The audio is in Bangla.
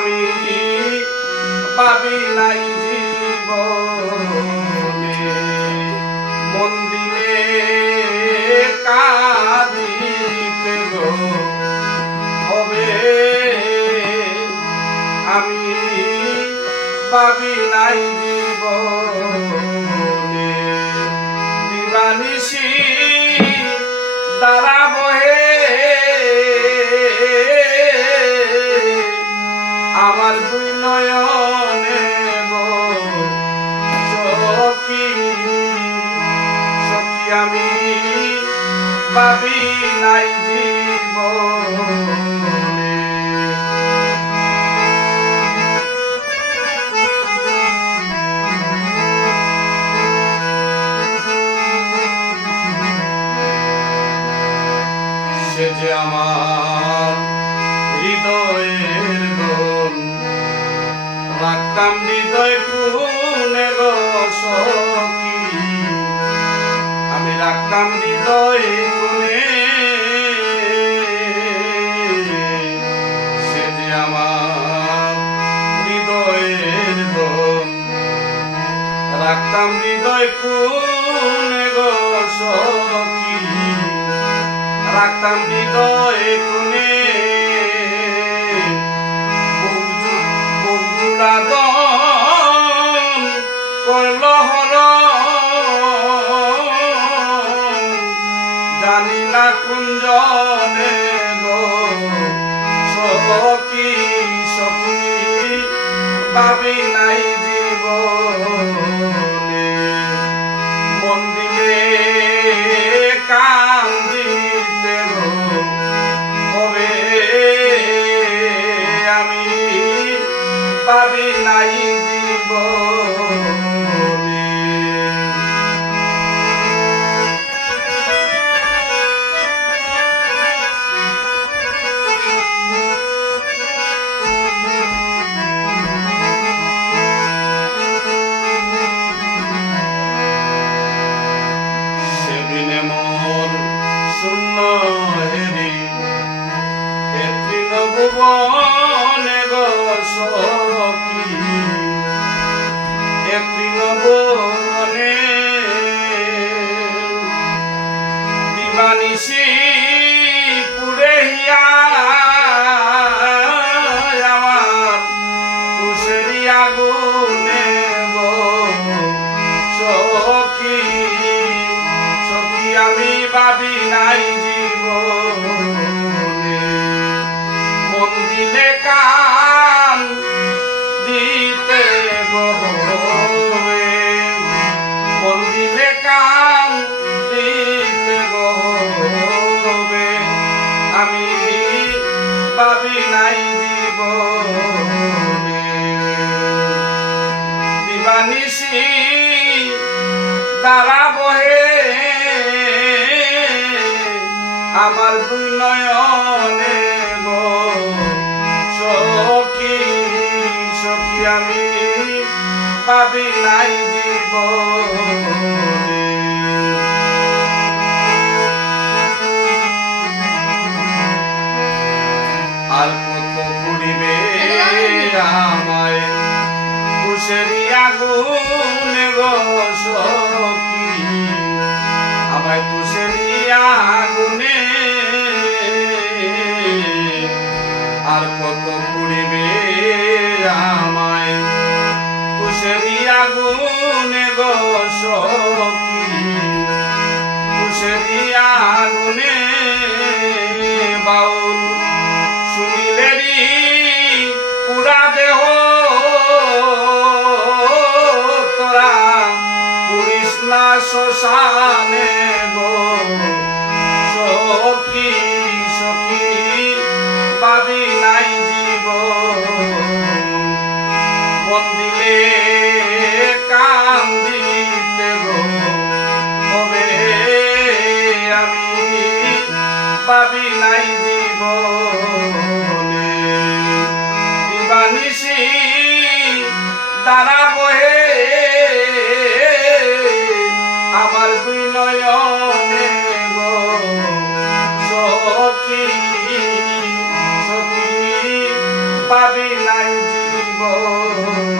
আমি পাবি নাই জীবনে মন দিলে কাঁদিতে গো হবে আমি পাবি নাই জীবনে দিবানিশি দ্বারা বহে আমার দুই নয়নে গো সখী সখী আমি পাবি নাই জীবনে সে যে আমার হৃদয়ের দোল রাখতাম হৃদয় কোণে গো সখী আমি রাখতাম হৃদয় কোণে সে যে আমার হৃদয়ের দোল রাখতাম হৃদয় কোণে গো সখী রাখতাম হৃদয় কোণে বগুলাদন করল হরণ জানি না কুঞ্জনে গো সখী সখী পাবি নাই জীবনে মন দিলে কান্দিতে গো হবে আমি পাবি নাই জীবনে সেদিনে মোর শূন্য হেরি এ তৃণভুবনে গো সখী এ তৃণভুবনে দিবানিশি পুড়ে হিয়া আমার তুষেরি আগুনে গো সখী সখী আমি পাবি নাই জীবনে মন দিলে কান দিতে গো হবে মন দিলে কান দিতে গো হবে আমি পাবি নাই জীবনে দিবানিশি তারা বহে আমার দুই নয়নে গো সখী সখী আমি পাবি নাই জীবনে আর কত পুড়িবে আমায় তুষেরি আগুনে গো সখী আমায় তুষেরি আগুনে আর কত পুড়িবে আমায় তুষেরি আগুনে গো সখী তুষেরি আগুনে বাউল শুনিলেরি পুরা দেহ তোরা পুরিস না শ্মশানে গো সখী সখী পাবি নাই জীবন মন দিলে কান্দিতে গো হবে আমি পাবি নাই জীবনে দিবানিশি তারা বহে আমার দুই নয়নে গো সখী সখী পাবি নাই গো